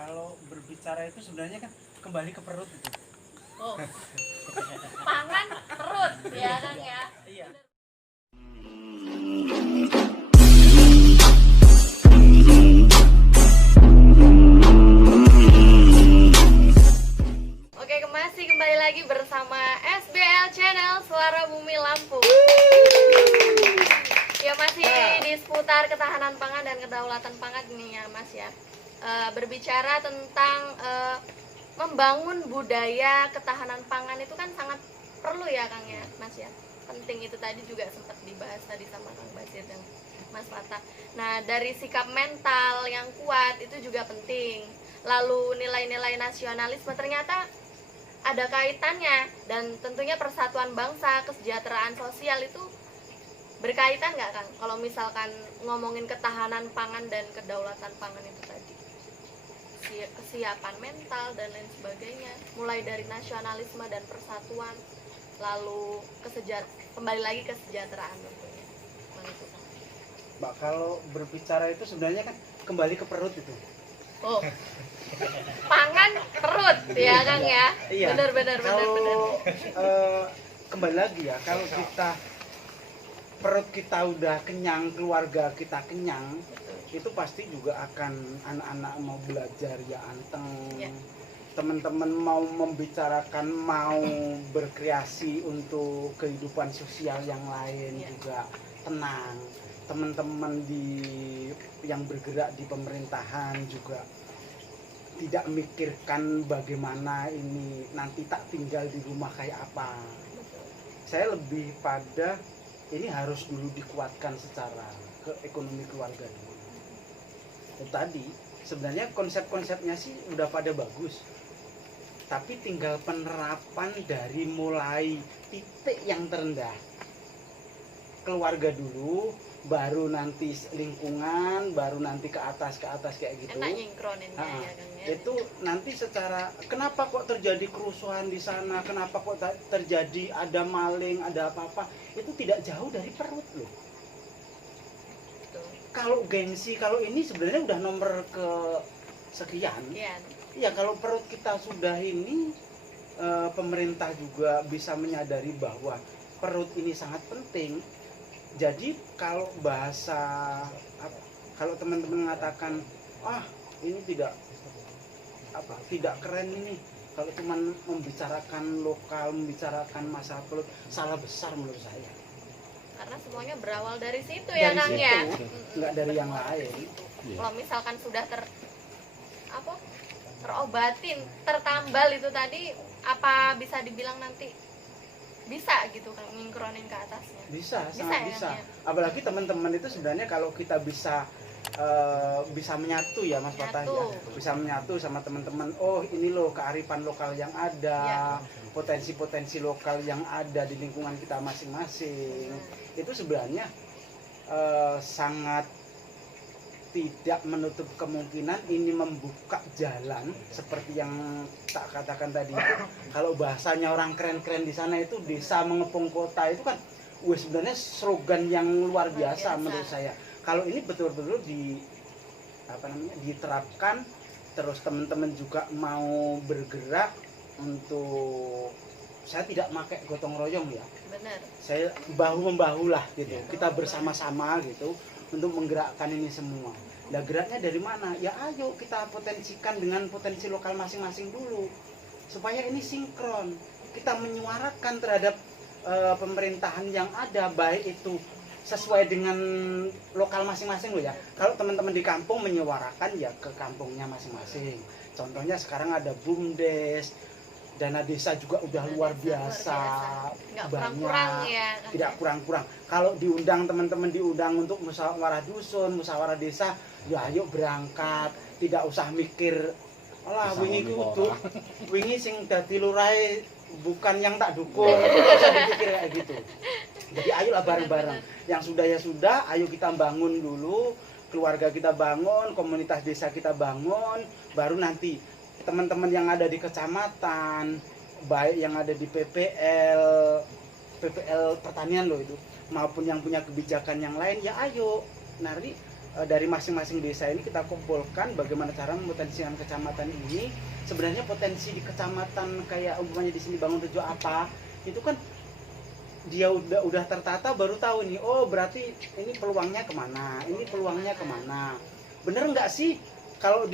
Kalau berbicara itu sebenarnya kan kembali ke perut itu. Oh. Pangan perut ya Kang ya. Iya. Oke, masih kembali lagi bersama SBL Channel Suara Bumi Lampung. Ya, masih di seputar ketahanan pangan dan kedaulatan pangan nih ya Mas ya. Berbicara tentang membangun budaya ketahanan pangan itu kan sangat perlu ya Kang ya Mas ya. Penting, itu tadi juga sempat dibahas tadi sama Kang Basir dan Mas Fatah. Nah, dari sikap mental yang kuat itu juga penting. Lalu nilai-nilai nasionalisme ternyata ada kaitannya, dan tentunya persatuan bangsa, kesejahteraan sosial itu berkaitan nggak Kang? Kalau misalkan ngomongin ketahanan pangan dan kedaulatan pangan itu tadi, kesiapan mental dan lain sebagainya, mulai dari nasionalisme dan persatuan, lalu kembali lagi kesejahteraan tentunya. Mbak, kalau berbicara itu sebenarnya kan kembali ke perut itu. Oh, pangan perut ya Kang ya. Iya. Benar. Kalau kembali lagi ya, kalau kita perut kita udah kenyang, keluarga kita kenyang, itu pasti juga akan anak-anak mau belajar ya anteng. Ya. Teman-teman mau membicarakan, mau berkreasi untuk kehidupan sosial yang lain juga tenang. Teman-teman yang bergerak di pemerintahan juga tidak memikirkan bagaimana ini nanti tak tinggal di rumah kayak apa. Saya lebih pada ini harus dulu dikuatkan secara ekonomi keluarga dulu. Tadi sebenarnya konsep-konsepnya sih udah pada bagus, tapi tinggal penerapan dari mulai titik yang terendah, keluarga dulu, baru nanti lingkungan, baru nanti ke atas kayak gitu. Enak nyingkroninnya ya Kang ya. Itu nanti secara kenapa kok terjadi kerusuhan di sana, kenapa kok terjadi ada maling, ada apa-apa, itu tidak jauh dari perut loh. Betul. Kalau gengsi, kalau ini sebenarnya udah nomor ke sekian. Ya kalau perut kita sudah ini, pemerintah juga bisa menyadari bahwa perut ini sangat penting. Jadi kalau kalau teman-teman mengatakan ini tidak keren ini, kalau cuma membicarakan lokal, membicarakan masalah perut, salah besar menurut saya. Karena semuanya berawal dari situ ya Kang ya. Nggak dari yang lain. Kalau misalkan sudah terobatin, tertambal itu tadi, apa bisa dibilang nanti bisa gitu kan nyingkronin ke atasnya? Sangat bisa. Ya? Apalagi teman-teman itu sebenarnya kalau kita bisa menyatu ya Mas Fatah ya, bisa menyatu sama teman-teman. Oh ini loh kearifan lokal yang ada, potensi-potensi lokal yang ada di lingkungan kita masing-masing. Itu sebenarnya sangat tidak menutup kemungkinan ini membuka jalan seperti yang tak katakan tadi itu. Kalau bahasanya orang keren-keren di sana itu desa mengepung kota, itu kan sebenarnya slogan yang luar biasa menurut saya. Kalau ini betul-betul diterapkan, terus teman-teman juga mau bergerak untuk, saya tidak pakai gotong royong ya. Benar. Saya bahu membahu lah gitu. Kita bersama-sama gitu untuk menggerakkan ini semua. Nah, geraknya dari mana? Ya ayo kita potensikan dengan potensi lokal masing-masing dulu, supaya ini sinkron. Kita menyuarakan terhadap pemerintahan yang ada, baik itu sesuai dengan lokal masing-masing loh ya. Kalau teman-teman di kampung menyuarakan ya ke kampungnya masing-masing. Contohnya sekarang ada BUMDes, dana desa juga udah luar biasa. Banyak, tidak kurang-kurang. Kalau diundang, teman-teman diundang untuk musyawarah dusun, musyawarah desa, ya ayo berangkat, tidak usah mikir wingi sing dadi lurahe bukan yang tak dukung, tidak usah dipikir kayak gitu. Jadi ayolah bareng-bareng. Yang sudah ya sudah, ayo kita bangun dulu, keluarga kita bangun, komunitas desa kita bangun, baru nanti teman-teman yang ada di kecamatan, baik yang ada di PPL pertanian loh itu, maupun yang punya kebijakan yang lain, ya ayo. Nanti dari masing-masing desa ini kita kumpulkan bagaimana cara mempotensikan kecamatan ini. Sebenarnya potensi di kecamatan kayak umpamanya di sini Bangunrejo apa, itu kan dia udah tertata baru tahu nih, oh berarti ini peluangnya kemana, ini peluangnya kemana. Bener nggak sih kalau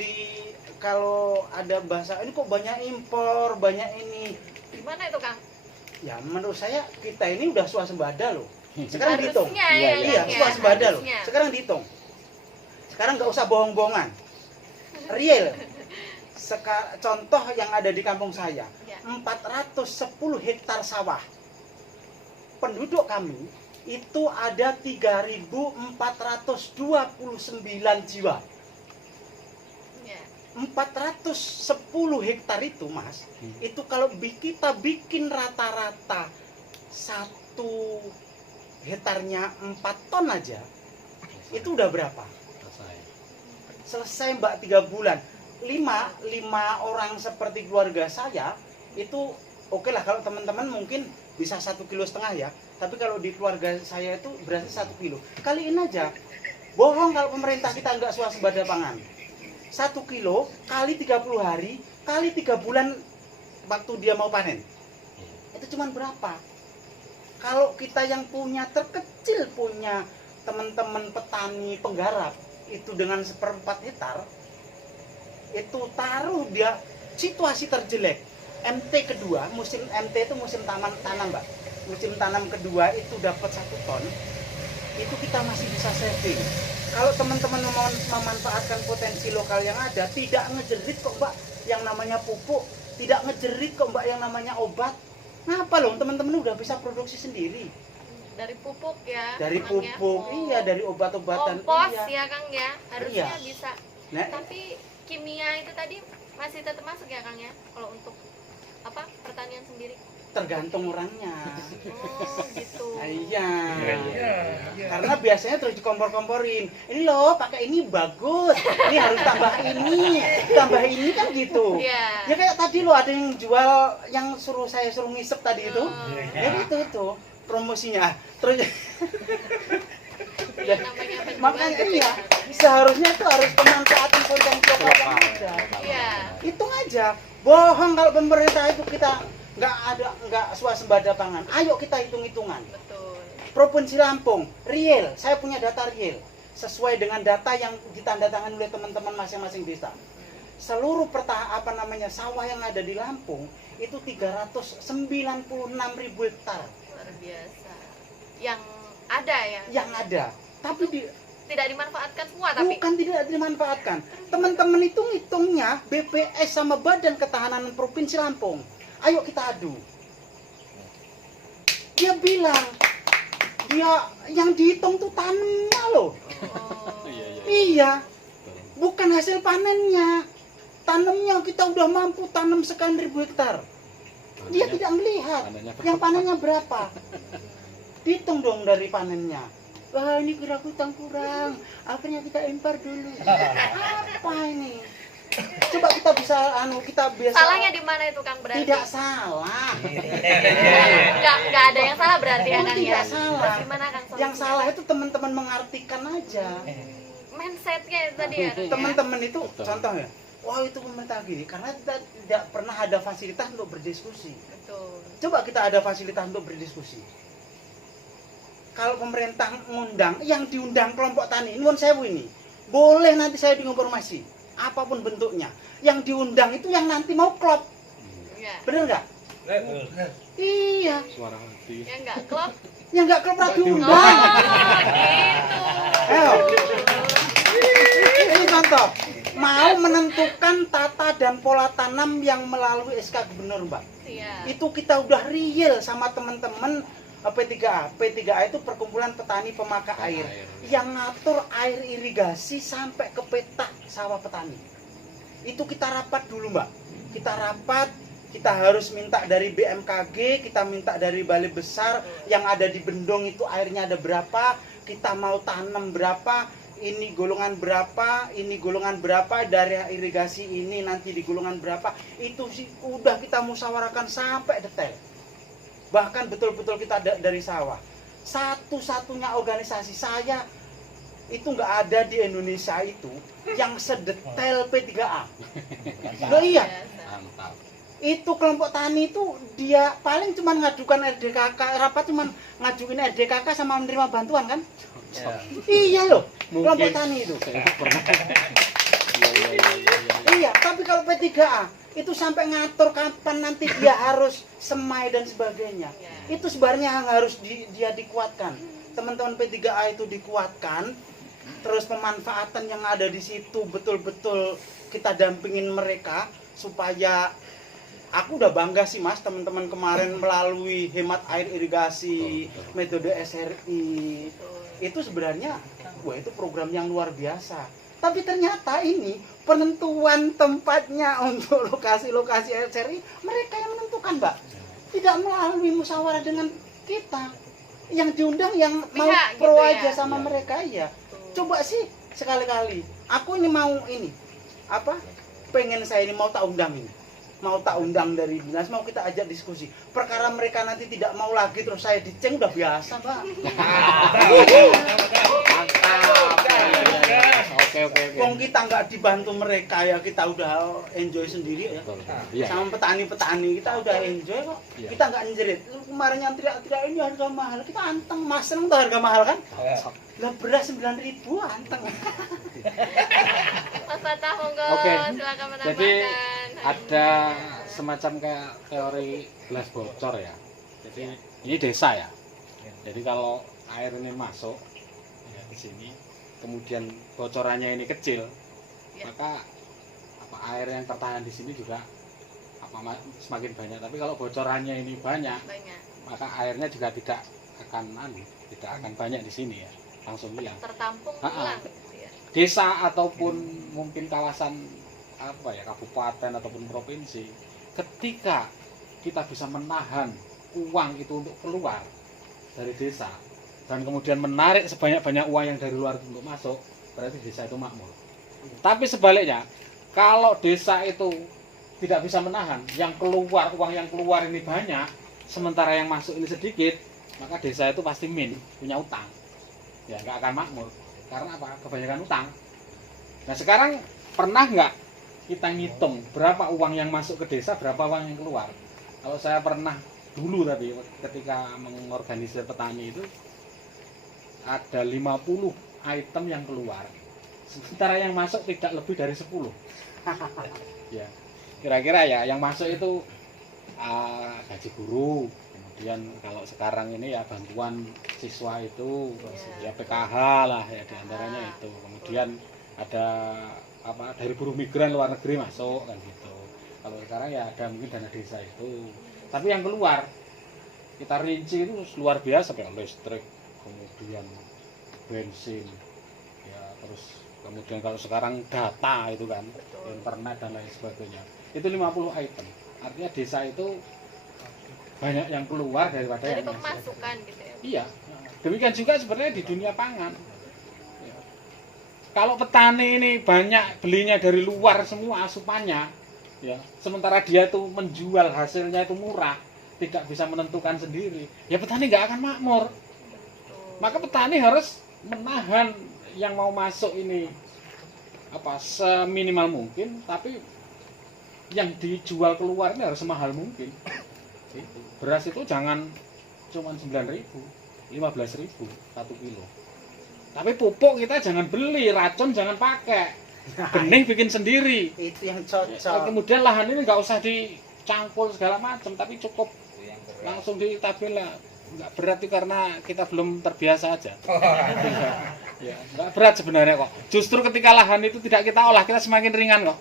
ada bahasa ini kok banyak impor, banyak ini. Gimana itu, Kang? Ya menurut saya kita ini udah swasembada loh. Sekarang dihitung. Harusnya ya, Iya, Kang, ya. swasembada loh. Harusnya. Sekarang dihitung. Sekarang nggak usah bohong-bohongan. Real. Contoh yang ada di kampung saya, Ya. 410 hektar sawah. Penduduk kami itu ada 3.429 jiwa. Ya. 410 hektar itu, Mas, itu kalau kita bikin rata-rata 1 hektarnya 4 ton aja, itu udah berapa? Selesai Mbak, 3 bulan. 5 orang seperti keluarga saya itu oke lah, kalau teman-teman mungkin bisa 1,5 kilo ya, tapi kalau di keluarga saya itu berarti 1 kilo. Kaliin aja, bohong kalau pemerintah kita nggak swasembada pangan. 1 kilo kali 30 hari kali 3 bulan waktu dia mau panen, itu cuman berapa? Kalau kita yang punya terkecil, punya teman-teman petani penggarap itu dengan 1/4 hektar, itu taruh dia situasi terjelek MT kedua, musim MT itu musim tanam Mbak, musim tanam kedua itu dapat 1 ton, itu kita masih bisa saving. Kalau teman-teman mau memanfaatkan potensi lokal yang ada, tidak ngejerit kok Mbak yang namanya pupuk, tidak ngejerit kok Mbak yang namanya obat. Kenapa loh, teman-teman udah bisa produksi sendiri. Dari pupuk ya. Dari Kang, ya? pupuk, Oh. iya, dari obat-obatan. Kompos iya. ya, Kang ya. Harusnya Iya. bisa. Nah, Tapi kimia itu tadi masih tetap masuk ya, Kang ya? Kalau untuk pertanian sendiri. tergantung orangnya. Oh, gitu. Nah, iya. Iya. Karena biasanya terus dikompor-komporin. Ini loh, pakai ini bagus. Ini harus tambah ini, kan gitu. Iya. Ya kayak tadi loh, ada yang jual yang saya suruh ngisep tadi itu. Oh. Ya itu tuh promosinya. Terus Iya, namanya penjual makanya gitu iya, ya. seharusnya tuh harus pemanfaatan potensi lokal yang ada. Iya. Hitung aja. Bohong kalau pemerintah itu kita nggak swasembada pangan. Ayo kita hitung-hitungan. Betul. Provinsi Lampung, real, saya punya data real sesuai dengan data yang ditandatangani oleh teman-teman masing-masing desa. Seluruh sawah yang ada di Lampung itu 396.000 hektar Luar biasa. Yang ada ya. yang ada. Tapi Tidak dimanfaatkan semua tapi. bukan tidak dimanfaatkan. Teman-teman itu ngitungnya BPS sama Badan Ketahanan Provinsi Lampung. Ayo kita adu. Dia bilang, dia yang dihitung tuh tanamnya loh. Oh. Iya, bukan hasil panennya. Tanamnya kita udah mampu tanam sekian ribu hektar. Dia tidak melihat yang panennya berapa. Hitung dong dari panennya. Wah, ini kira kurang. Akhirnya kita impor dulu. Apa ini? Coba kita biasa. Salahnya di mana itu, Kang, berarti? Tidak salah. Enggak ada yang salah berarti ya, Oh, Kang ya. tidak salah. Terus gimana, Kang? Yang salah itu teman-teman mengartikan aja. Mindsetnya itu tadi ya, Kang, ya? Teman-teman itu contohnya, wah itu pemerintah gini, karena kita tidak pernah ada fasilitas untuk berdiskusi. Betul. Coba kita ada fasilitas untuk berdiskusi. Kalau pemerintah ngundang, yang diundang kelompok tani, nuwun sewu ini, boleh nanti saya diinformasi, apapun bentuknya. Yang diundang itu yang nanti mau klop, Iya. bener nggak? Iya, Suara hati. Yang enggak klop. yang nggak klop lagi Oh, diundang. gitu. Ayo. Ini contoh, mau menentukan tata dan pola tanam yang melalui SK Gubernur, Mbak. Iya. Itu kita udah real sama teman-teman P3A. P3A itu Perkumpulan Petani Pemakai Air yang ngatur air irigasi sampai ke petak sawah petani. Itu kita rapat dulu, Mbak. Kita rapat, kita harus minta dari BMKG, kita minta dari Balai Besar yang ada di Bendong itu airnya ada berapa, kita mau tanam berapa, ini golongan berapa, dari irigasi ini nanti di golongan berapa. Itu sih udah kita musyawarahkan sampai detail. Bahkan betul-betul kita dari sawah. Satu-satunya organisasi saya itu nggak ada di Indonesia itu yang sedetail P3A. Loh iya, Mantap. itu kelompok tani itu dia paling cuma ngajukan RDKK, rapat cuma ngajuin RDKK sama menerima bantuan kan? Ya. Iya loh, Mungkin. kelompok tani itu. Saya pernah. Iya. Iya, tapi kalau P3A itu sampai ngatur kapan nanti dia harus semai dan sebagainya. Ya. Itu sebenarnya yang harus dia dikuatkan. Teman-teman P3A itu dikuatkan, terus pemanfaatan yang ada di situ betul-betul kita dampingin mereka supaya aku udah bangga sih Mas, teman-teman kemarin melalui hemat air irigasi, metode SRI. Itu sebenarnya wah itu program yang luar biasa. Tapi ternyata ini penentuan tempatnya untuk lokasi-lokasi SRI mereka yang menentukan, Mbak. Tidak melalui musyawarah dengan kita. Yang diundang yang mau Pihak pro gitu ya? aja sama mereka ya. Coba sih sekali-kali. Aku ini mau ini apa? Pengen saya ini mau tak undang ini. Mau tak undang dari dinas, mau kita ajak diskusi. Perkara mereka nanti tidak mau lagi terus saya diceng udah biasa, Mbak. Oke. Wong kita nggak dibantu mereka ya kita udah enjoy sendiri ya. Iya. Sama petani-petani kita udah enjoy kok. Iya. Kita nggak njerit. Kemarin yang teriak-teriak ini harga mahal. Kita anteng, Mas seneng tuh harga mahal kan? Lah beras 9.000 anteng. Mas Fatah monggo, Oke. silakan menambahkan. Jadi ada semacam kayak teori gelas bocor ya. Jadi ini desa ya. Jadi kalau air ini masuk ya, di sini, kemudian bocorannya ini kecil, Ya. maka apa air yang tertahan di sini juga semakin banyak. Tapi kalau bocorannya ini banyak, banyak maka airnya juga tidak akan banyak di sini ya, langsung hilang. tertampung hilang gitu ya. Desa ataupun mungkin kawasan apa ya, kabupaten ataupun provinsi, ketika kita bisa menahan uang itu untuk keluar dari desa dan kemudian menarik sebanyak-banyak uang yang dari luar untuk masuk, berarti desa itu makmur. Tapi sebaliknya, kalau desa itu tidak bisa menahan uang yang keluar ini banyak, sementara yang masuk ini sedikit, maka desa itu pasti punya utang, ya nggak akan makmur. Karena apa? Kebanyakan utang. Nah sekarang pernah nggak kita ngitung berapa uang yang masuk ke desa, berapa uang yang keluar? Kalau saya pernah dulu tadi ketika mengorganisir petani itu ada 50 item yang keluar, sementara yang masuk tidak lebih dari 10. Ya, kira-kira ya yang masuk itu gaji guru, kemudian kalau sekarang ini ya bantuan siswa itu ya PKH lah ya diantaranya itu, kemudian ada apa dari buruh migran luar negeri masuk kan gitu. Kalau sekarang ya ada mungkin dana desa itu, tapi yang keluar kita rinci itu luar biasa, kayak listrik, kemudian bensin ya, terus kemudian kalau sekarang data itu kan, internet dan lain sebagainya, itu 50 item. Artinya desa itu banyak yang keluar daripada Dari yang masuk. pemasukan gitu ya. Iya, demikian juga sebenarnya di dunia pangan. Ya. Kalau petani ini banyak belinya dari luar semua asupannya, ya, sementara dia itu menjual hasilnya itu murah, tidak bisa menentukan sendiri, ya petani nggak akan makmur. Maka petani harus menahan yang mau masuk ini apa seminimal mungkin, tapi yang dijual keluar ini harus semahal mungkin. Itu. Beras itu jangan cuma 9.000, 15.000 1 kilo. Tapi pupuk kita jangan beli, racun jangan pakai, benih bikin sendiri. Itu yang cocok. Kemudian lahan ini nggak usah dicangkul segala macam, tapi cukup langsung ditabel lah. Nggak berat itu karena kita belum terbiasa aja. Ya, nggak berat sebenarnya kok. Justru ketika lahan itu tidak kita olah, kita semakin ringan kok.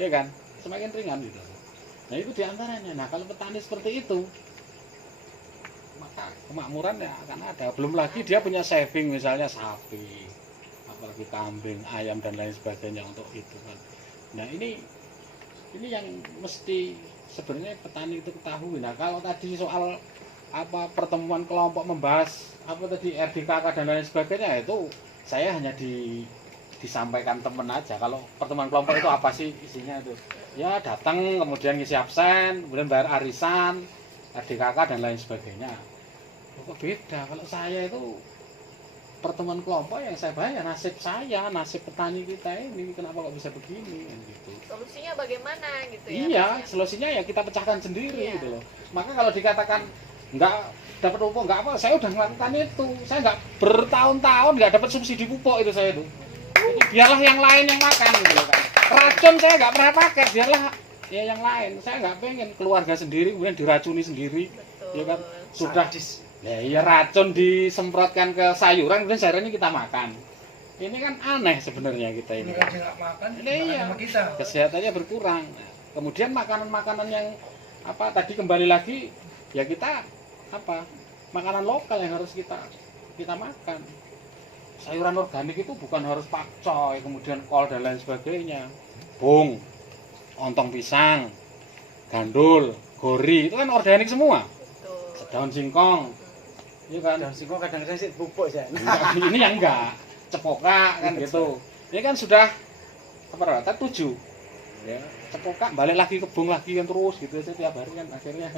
Iya kan? Semakin ringan gitu. Nah itu diantaranya. Nah kalau petani seperti itu, maka kemakmuran ya akan ada. Belum lagi dia punya saving, misalnya sapi, apalagi kambing, ayam dan lain sebagainya untuk itu kan. Nah ini yang mesti sebenarnya petani itu ketahui. Nah kalau tadi soal apa pertemuan kelompok membahas apa tadi RDKK dan lain sebagainya, itu saya hanya disampaikan temen aja. Kalau pertemuan kelompok itu apa sih isinya itu? Ya datang, kemudian ngisi absen, kemudian bayar arisan, RDKK dan lain sebagainya. Kok beda? Kalau saya itu pertemuan kelompok yang saya bayar nasib saya, nasib petani kita ini kenapa kok bisa begini gitu. Solusinya bagaimana gitu ya? Iya, Mas, ya? solusinya ya kita pecahkan sendiri Iya. gitu loh. Maka kalau dikatakan nggak dapat pupuk nggak apa, saya udah melakukan itu. Saya nggak bertahun-tahun nggak dapat subsidi pupuk itu saya itu. Jadi biarlah yang lain yang makan gitu loh kan. Racun saya nggak pernah pakai, biarlah ya yang lain. Saya nggak pengen keluarga sendiri kemudian diracuni sendiri. Betul. Ya kan sudah. Sadis. Ya iya racun disemprotkan ke sayuran kemudian sayurannya kita makan. Ini kan aneh sebenarnya kita ini. Mereka nggak makan, Iya. makan sama kita. Kesehatannya berkurang. Nah, kemudian makanan-makanan yang apa tadi kembali lagi ya kita apa makanan lokal yang harus kita makan. Sayuran organik itu bukan harus pakcoy, kemudian kol dan lain sebagainya. Bung, ontong pisang, gandul, gori itu kan organik semua. Betul. Daun singkong, iya kan? Dan singkong kadang-kadang sih pupuk saya. Ini yang enggak cepoka kan gitu. Ini kan sudah apa rata 7. Ya, cepoka balik lagi kebun lagi kan terus gitu aja tiap hari kan akhirnya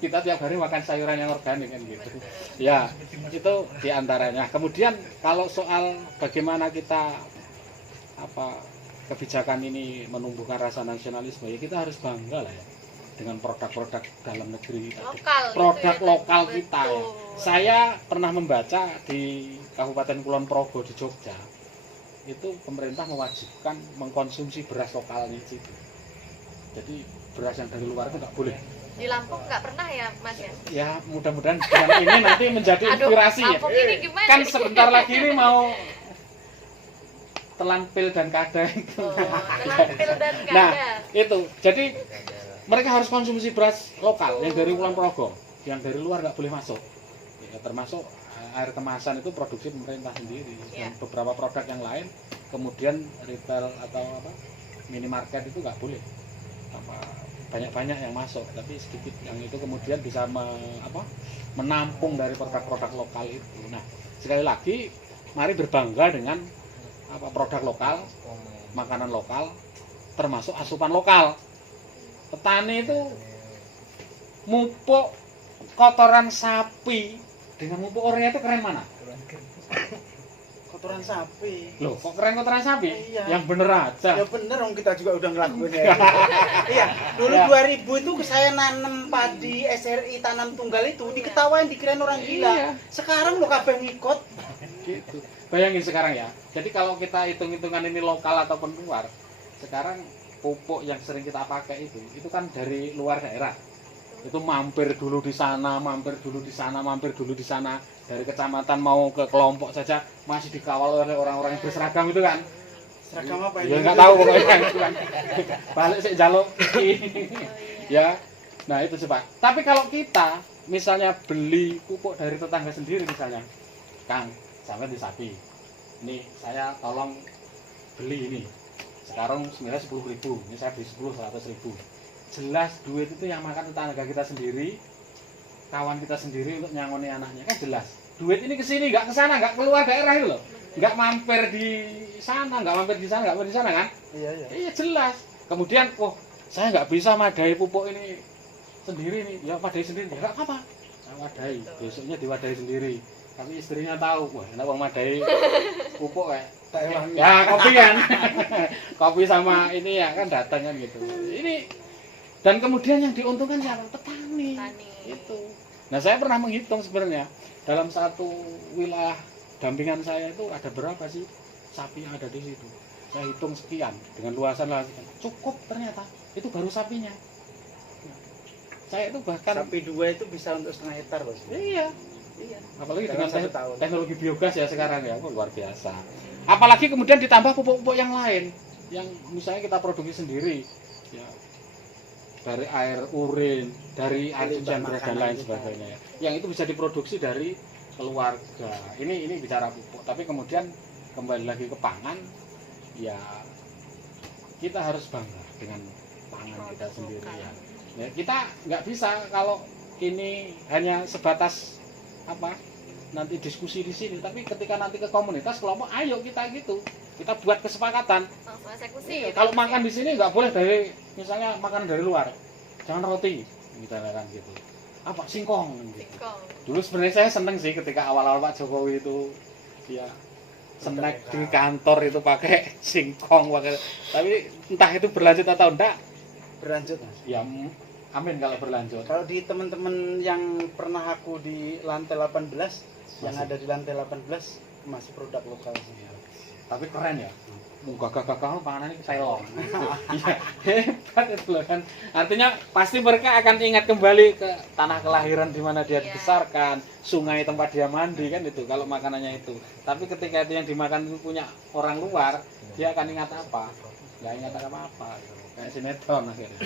kita tiap hari makan sayuran yang organik kan gitu. Ya, itu diantaranya. Kemudian kalau soal bagaimana kita apa kebijakan ini menumbuhkan rasa nasionalisme ya kita harus bangga lah ya dengan produk-produk dalam negeri kita. Lokal Produk itu ya, lokal betul. kita ya. Saya pernah membaca di Kabupaten Kulon Progo di Jogja itu pemerintah mewajibkan mengkonsumsi beras lokalnya itu. Jadi beras yang dari luar itu nggak boleh. Di Lampung nggak pernah ya Mas ya? Ya mudah-mudahan dengan ini nanti menjadi Aduh, inspirasi ya. Lampung ini gimana? Kan sebentar lagi ini mau telan pil dan kada. Oh, telan pil dan Nah, kada. itu. Jadi mereka harus konsumsi beras lokal yang dari Kulon Progo, yang dari luar nggak boleh masuk. Ya, termasuk air kemasan itu produksi pemerintah sendiri dan Iya. beberapa produk yang lain kemudian retail atau apa minimarket itu nggak boleh apa banyak-banyak yang masuk tapi sedikit yang itu kemudian bisa menampung dari produk-produk lokal itu. Nah sekali lagi mari berbangga dengan apa produk lokal, makanan lokal, termasuk asupan lokal. Petani itu mupuk kotoran sapi dengan mupuk orangnya itu keren mana? Kotoran sapi. Loh, kok keren kotoran sapi? Iya. Yang bener aja. Ya bener dong kita juga udah ngelakuin ya. Iya, dulu Ya. 2000 itu saya nanam padi SRI tanam tunggal itu diketawain dikirain orang gila. Iya. Sekarang lo kabeh ngikut. Gitu. Bayangin sekarang ya. Jadi kalau kita hitung-hitungan ini lokal ataupun luar, sekarang pupuk yang sering kita pakai itu kan dari luar daerah. Itu mampir dulu di sana, mampir dulu di sana, mampir dulu di sana. Dari kecamatan mau ke kelompok saja masih dikawal oleh orang-orang yang berseragam itu kan. Seragam apa Ya ini? nggak tahu pokoknya itu kan. Balik sih jaluk. Ya. Nah itu coba. Tapi kalau kita misalnya beli pupuk dari tetangga sendiri misalnya, Kang, sampai di sapi. Ini saya tolong beli ini. Sekarang sebenarnya 10.000. Ini saya beli 10 100.000. Jelas duit itu yang makan tetangga kita sendiri, kawan kita sendiri untuk nyangoni anaknya kan jelas. Duit ini kesini nggak kesana, nggak keluar daerah itu loh, nggak mampir di sana, nggak mampir di sana, nggak mampir di sana kan? Iya, iya. Iya jelas. Kemudian, oh saya nggak bisa madai pupuk ini sendiri nih, ya madai sendiri, ya nggak apa-apa. Saya wadai, besoknya diwadai sendiri. Tapi istrinya tahu, wah enak bang madai pupuk kayak. Ya kopi kan, kopi sama ini ya kan datang kan gitu. Ini dan kemudian yang diuntungkan siapa? Petani. Petani. Itu. Nah saya pernah menghitung sebenarnya dalam satu wilayah dampingan saya itu ada berapa sih sapi yang ada di situ. Saya hitung sekian dengan luasan lah cukup ternyata itu baru sapinya. Saya itu bahkan Sapi 2 itu bisa untuk 1,5 hektar, Bos. iya. Iya. Apalagi Dalam dengan 1 tahun. teknologi biogas ya sekarang ya, luar biasa. Apalagi kemudian ditambah pupuk-pupuk yang lain yang misalnya kita produksi sendiri ya dari air urin, dari air cucian beras dan lain sebagainya ya. Yang itu bisa diproduksi dari keluarga. Ini bicara pupuk, tapi kemudian kembali lagi ke pangan ya kita harus bangga dengan pangan kita sendiri ya. Ya kita nggak bisa kalau ini hanya sebatas apa nanti diskusi di sini, tapi ketika nanti ke komunitas kelompok ayo kita gitu kita buat kesepakatan. Langsung eksekusi. Iya, gitu, kalau Mas, makan ya? di sini nggak boleh dari misalnya makanan dari luar, jangan roti misalnya kan gitu, apa singkong gitu. Singkong. Dulu sebenarnya saya seneng sih ketika awal-awal Pak Jokowi itu dia snack di kantor itu pakai singkong, tapi entah itu berlanjut atau enggak. Berlanjut Mas. Ya amin kalau berlanjut. Kalau di teman-teman yang pernah aku di lantai 18, yang Masih. ada di lantai 18 masih produk lokal sih. Tapi keren ya. Gagah-gagah panganan ini Thailand. Iya, hebat itu loh kan. Artinya pasti mereka akan ingat kembali ke tanah kelahiran di mana dia Iya. dibesarkan, sungai tempat dia mandi kan itu kalau makanannya itu. Tapi ketika itu yang dimakan itu punya orang luar, dia akan ingat apa? Nggak ingat apa-apa. Kayak sinetron akhirnya.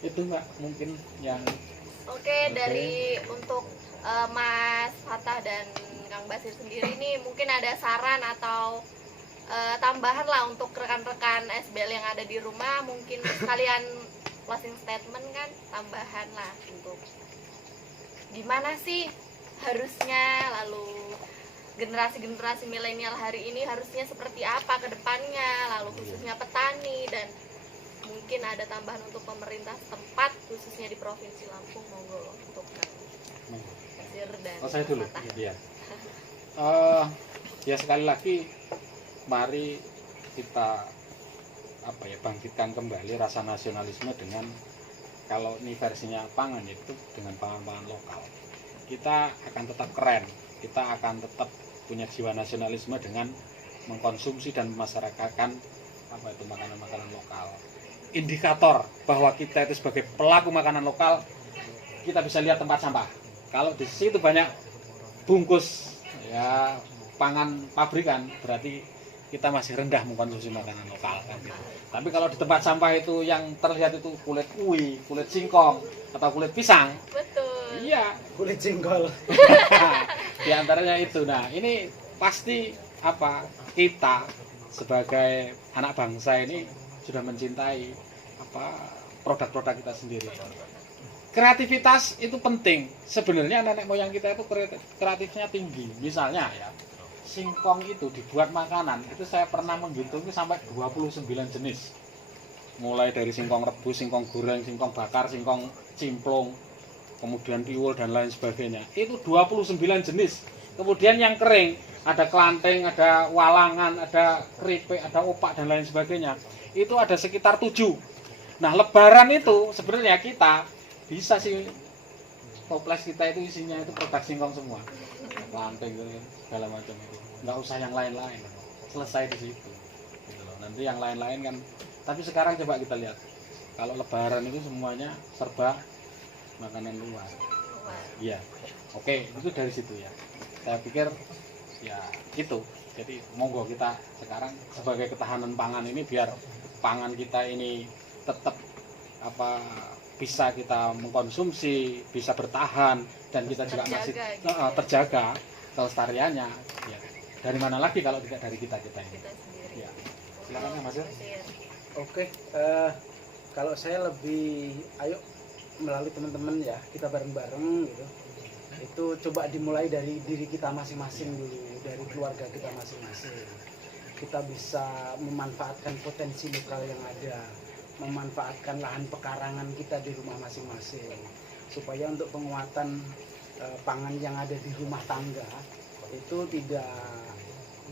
Itu Mbak mungkin yang Oke, dari untuk Mas Fatah dan Kang Basir sendiri ini mungkin ada saran atau tambahan lah untuk rekan-rekan SBL yang ada di rumah, mungkin sekalian closing statement kan, tambahan lah untuk gimana sih harusnya, lalu generasi-generasi milenial hari ini harusnya seperti apa ke depannya, lalu khususnya petani, dan mungkin ada tambahan untuk pemerintah setempat khususnya di Provinsi Lampung. Monggo untuk Kang Basir dan saya dulu. Fatah. Iya. Ya sekali lagi mari kita bangkitkan kembali rasa nasionalisme dengan, kalau ini versinya pangan itu dengan pangan-pangan lokal. Kita akan tetap keren, kita akan tetap punya jiwa nasionalisme dengan mengkonsumsi dan memasyarakatkan makanan-makanan lokal. Indikator bahwa kita itu sebagai pelaku makanan lokal, kita bisa lihat tempat sampah. Kalau di situ banyak bungkus ya pangan pabrikan, berarti kita masih rendah mengkonsumsi makanan lokal kan gitu. Tapi kalau di tempat sampah itu yang terlihat itu kulit uwi, kulit singkong atau kulit pisang, Betul. iya, Kulit jengkol. di antaranya itu. Nah, ini pasti kita sebagai anak bangsa ini sudah mencintai produk-produk kita sendiri. Kreativitas itu penting. Sebenarnya nenek moyang kita itu kreatifnya tinggi. Misalnya ya, singkong itu dibuat makanan, itu saya pernah menghitungnya sampai 29 jenis. Mulai dari singkong rebus, singkong goreng, singkong bakar, singkong cimplung, kemudian tiwul dan lain sebagainya. Itu 29 jenis. Kemudian yang kering, ada kelanteng, ada walangan, ada keripik, ada opak dan lain sebagainya. Itu ada sekitar 7. Nah, lebaran itu sebenarnya kita bisa sih, toples kita itu isinya itu produk singkong semua. Kelanteng segala macam itu. Nggak usah yang lain-lain, selesai di situ gitu loh. Nanti yang lain-lain kan, tapi sekarang coba kita lihat, kalau lebaran itu semuanya serba makanan luar. Iya, oke, itu dari situ ya. Saya pikir ya itu. Jadi monggo kita sekarang sebagai ketahanan pangan ini, biar pangan kita ini tetap bisa kita mengkonsumsi, bisa bertahan, dan kita juga masih terjaga kelestariannya ya. Dari mana lagi kalau tidak dari kita ini. Ya. Silakan Mas. Oke, kalau saya lebih ayo melalui teman-teman ya, kita bareng-bareng gitu. Itu coba dimulai dari diri kita masing-masing dulu, dari keluarga kita masing-masing. Kita bisa memanfaatkan potensi lokal yang ada, memanfaatkan lahan pekarangan kita di rumah masing-masing, supaya untuk penguatan pangan yang ada di rumah tangga itu tidak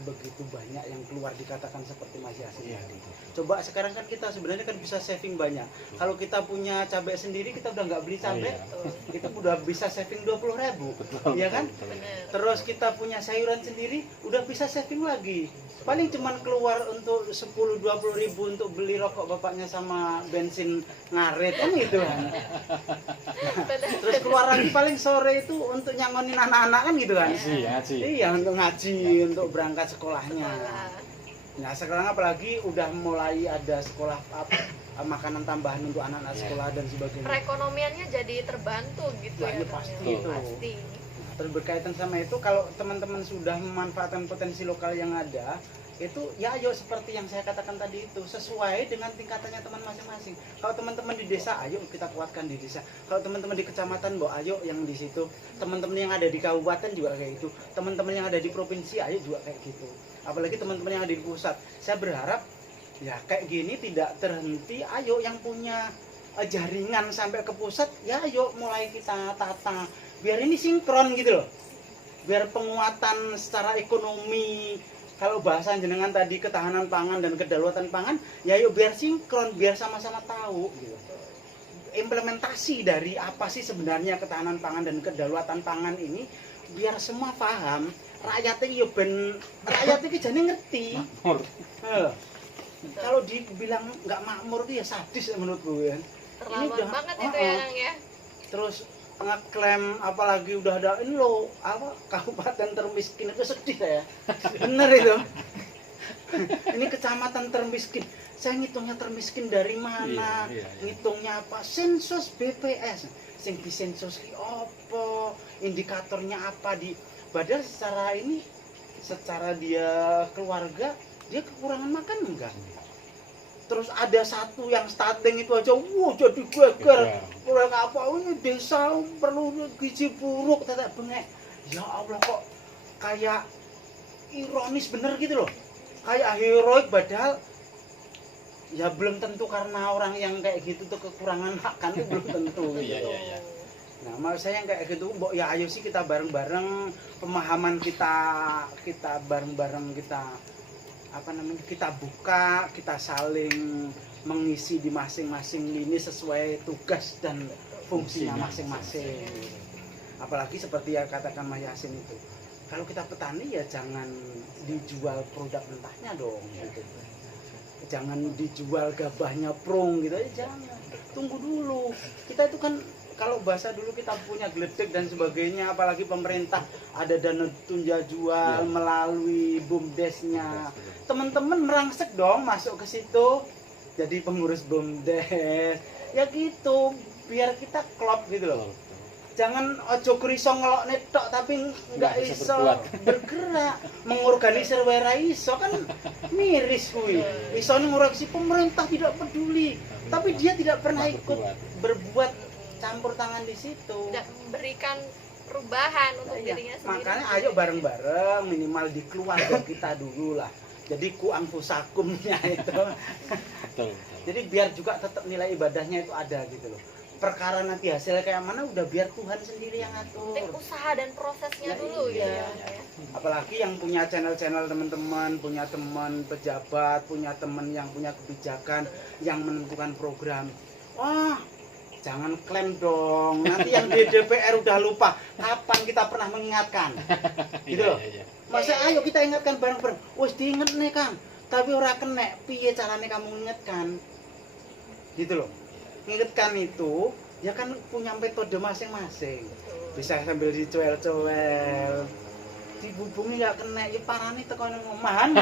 begitu banyak yang keluar, dikatakan seperti Mas Yasin tadi. Coba sekarang kan kita sebenarnya kan bisa saving banyak. Kalau kita punya cabai sendiri, kita udah nggak beli cabai, kita udah bisa saving 20.000, ya kan? Terus kita punya sayuran sendiri, udah bisa saving lagi. Paling cuman keluar untuk 10-20 ribu untuk beli rokok bapaknya sama bensin ngaret kan gitu kan. Terus keluar lagi paling sore itu untuk nyangonin anak-anak kan gitu kan. Iya, untuk ngaji, untuk berangkat sekolahnya. Nah sekarang apalagi udah mulai ada sekolah makanan tambahan untuk anak-anak sekolah dan sebagainya. Perekonomiannya jadi terbantu gitu ya. Pasti itu. itu. Pasti. Terus berkaitan sama itu, kalau teman-teman sudah memanfaatkan potensi lokal yang ada, itu ya ayo seperti yang saya katakan tadi itu, sesuai dengan tingkatannya teman masing-masing. Kalau teman-teman di desa, ayo kita kuatkan di desa. Kalau teman-teman di kecamatan, ayo yang di situ. Teman-teman yang ada di kabupaten juga kayak gitu. Teman-teman yang ada di provinsi, ayo juga kayak gitu. Apalagi teman-teman yang ada di pusat. Saya berharap ya kayak gini tidak terhenti. Ayo yang punya jaringan sampai ke pusat, ya ayo mulai kita tata. Biar ini sinkron gitu loh, biar penguatan secara ekonomi. Kalau bahasa jenengan tadi ketahanan pangan dan kedaulatan pangan, ya yuk biar sinkron, biar sama-sama tahu gitu. Implementasi dari apa sih sebenarnya ketahanan pangan dan kedaulatan pangan ini biar semua paham, rakyatnya yo ben rakyatnya ki jane ngerti. Makmur. Kalau dibilang nggak makmur itu ya sadis menurutku ya. Terlaluan banget itu ya Kang ya. Terus ngeklaim apalagi udah ada ini loh apa kabupaten termiskin itu sedih saya. Bener itu. Ini kecamatan termiskin. Saya ngitungnya termiskin dari mana? Iya. Ngitungnya apa? Sensus BPS. Sing disensus ki apa? Indikatornya apa di padahal secara dia keluarga dia kekurangan makan enggak? Terus ada satu yang stunting itu aja, jadi geger. Kurang apa? Ini desa perlu gizi buruk, tetek bengek. Ya Allah kok kayak ironis bener gitu loh. Kayak heroik padahal ya belum tentu karena orang yang kayak gitu tuh kekurangan makan itu belum tentu gitu. Iya. Nah, maksud saya yang kayak gitu, mbok ya ayo sih kita bareng-bareng pemahaman kita bareng-bareng kita kita buka, kita saling mengisi di masing-masing lini sesuai tugas dan fungsinya masing-masing. Apalagi seperti yang katakan Mas Yasin itu. Kalau kita petani ya jangan dijual produk mentahnya dong gitu. Jangan dijual gabahnya prung gitu aja, jangan. Tunggu dulu. Kita itu kan kalau bahasa dulu kita punya gledek dan sebagainya, apalagi pemerintah ada dana tunja jual melalui BUMDes-nya. Teman-teman merangsek dong masuk ke situ jadi pengurus BUMDes. Ya gitu, biar kita klop gitu loh. Jangan ojo kriso ngelok netok tapi nggak iso bergerak, mengorganisir wera iso kan miris kuwi. Iso ngoreksi pemerintah tidak peduli, tapi dia tidak pernah ikut berbuat campur tangan di situ. Tidak memberikan perubahan untuk dirinya sendiri. Makanya ayo bareng-bareng minimal di keluarga kita dulu lah. Jadi ku angfusakumnya itu. Betul. Jadi biar juga tetap nilai ibadahnya itu ada gitu loh. Perkara nanti hasilnya kayak mana udah biar Tuhan sendiri yang ngatur. Penting usaha dan prosesnya dulu iya. gitu ya. Apalagi yang punya channel-channel teman-teman, punya teman pejabat, punya teman yang punya kebijakan, yang menentukan program. Wah, jangan klaim dong. Nanti yang di DPR udah lupa. Kapan kita pernah mengingatkan? Gitu loh. Masa ayo kita ingatkan bareng-bareng. Wes diinget nih Kang. Tapi ora kena. Piye caranya kamu ingatkan? Gitu loh. Ingatkan itu ya kan punya metode masing-masing. Bisa sambil dicuel-cuel, dibubungi nggak kena, ya parani teko nang omahan.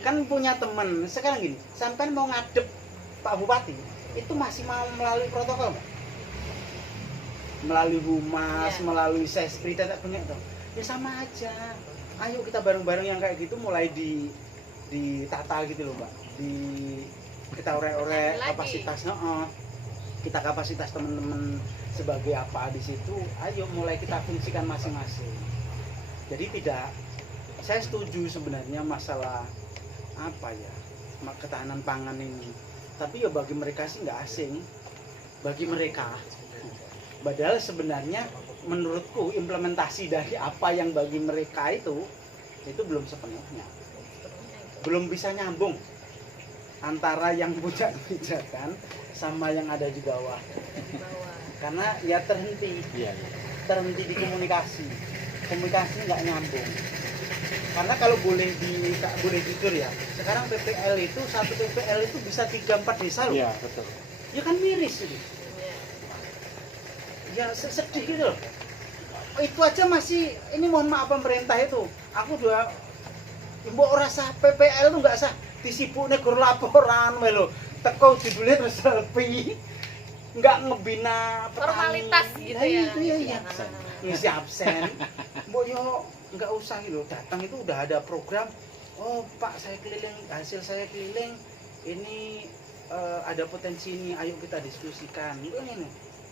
Kan punya temen. Sekarang gini, sampai mau ngadep Pak Bupati, itu masih mau melalui protokol nggak? Melalui humas, melalui sespri, tetek bengek dong. Ya sama aja. Ayo kita bareng-bareng yang kayak gitu mulai ditata gitu loh Mbak. Kita orek-orek kapasitas, kita kapasitas teman-teman sebagai apa di situ, ayo mulai kita fungsikan masing-masing. Jadi saya setuju sebenarnya masalah ketahanan pangan ini. Tapi ya bagi mereka sih nggak asing, bagi mereka. Padahal sebenarnya menurutku implementasi dari apa yang bagi mereka itu belum sepenuhnya, belum bisa nyambung antara yang punya kebijakan sama yang ada di bawah. Karena ya terhenti di komunikasi nggak nyambung. Karena kalau boleh jujur ya, sekarang PPL itu satu PPL itu bisa 3-4 desa loh. Iya betul. Ya kan miris itu. Ya sedih gitu loh. Itu aja masih, ini mohon maaf pemerintah itu. Aku udah mbok ora sah PPL itu nggak sah. Disibuk negur laporan melo teko judulnya terus selfie nggak ngebina petani. Formalitas gitu ya. Iya. Ngisi absen. Mbok yo nggak usah gitu. Datang itu udah ada program. Oh Pak, saya keliling, hasil saya keliling ini ada potensi ini, ayo kita diskusikan. Ini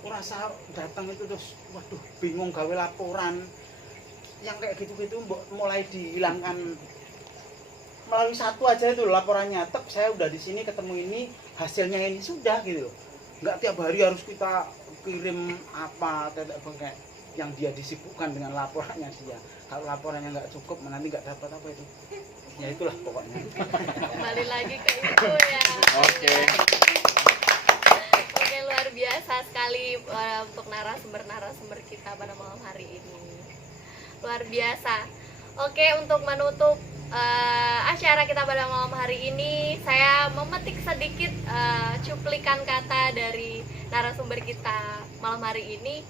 rasa datang itu terus waduh bingung gawe laporan. Yang kayak gitu-gitu mulai dihilangkan. Melalui satu aja itu laporannya, saya udah di sini ketemu ini, hasilnya ini sudah gitu. Nggak tiap hari harus kita kirim apa tetek bengek. yang dia disibukkan dengan laporannya dia. Kalau laporannya nggak cukup, nanti nggak dapat apa itu. Ya itulah pokoknya. Kembali lagi ke itu ya. Oke. Oke, luar biasa sekali untuk narasumber kita pada malam hari ini. Luar biasa. Oke, untuk menutup acara kita pada malam hari ini, saya memetik sedikit cuplikan kata dari narasumber kita malam hari ini.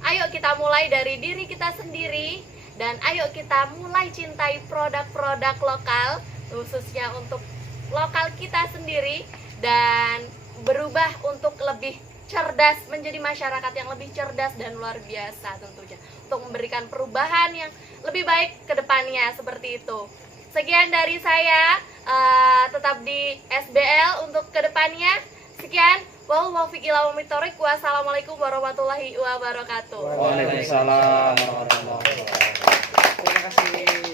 Ayo kita mulai dari diri kita sendiri, dan ayo kita mulai cintai produk-produk lokal, khususnya untuk lokal kita sendiri, dan berubah untuk lebih cerdas, menjadi masyarakat yang lebih cerdas dan luar biasa tentunya, untuk memberikan perubahan yang lebih baik ke depannya, seperti itu. Sekian dari saya, tetap di SBL untuk ke depannya. Sekian, wassalamualaikum warahmatullahi wabarakatuh. Waalaikumsalam warahmatullahi wabarakatuh. Terima kasih.